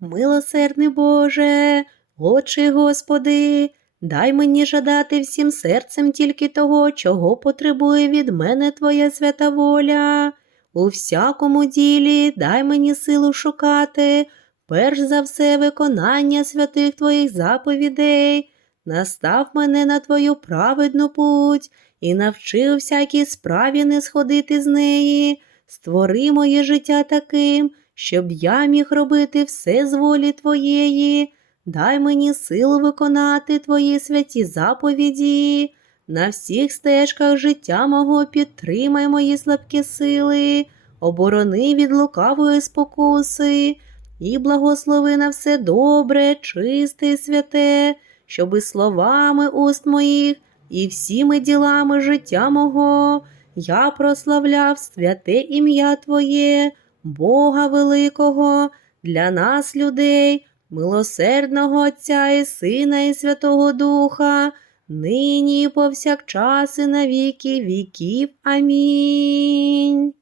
Милосердний Боже, Отче Господи, дай мені жадати всім серцем тільки того, чого потребує від мене Твоя свята воля. У всякому ділі дай мені силу шукати, перш за все виконання святих Твоїх заповідей. Настав мене на Твою праведну путь і навчи у всякій справі не сходити з неї. Створи моє життя таким, щоб я міг робити все з волі Твоєї. Дай мені силу виконати Твої святі заповіді. На всіх стежках життя мого підтримай мої слабкі сили, оборони від лукавої спокуси і благослови на все добре, чисте і святе, щоби словами уст моїх і всіми ділами життя мого я прославляв святе ім'я Твоє, Бога Великого, для нас, людей, милосердного Отця і Сина і Святого Духа, нині і повсякчас і на віки віків. Амінь.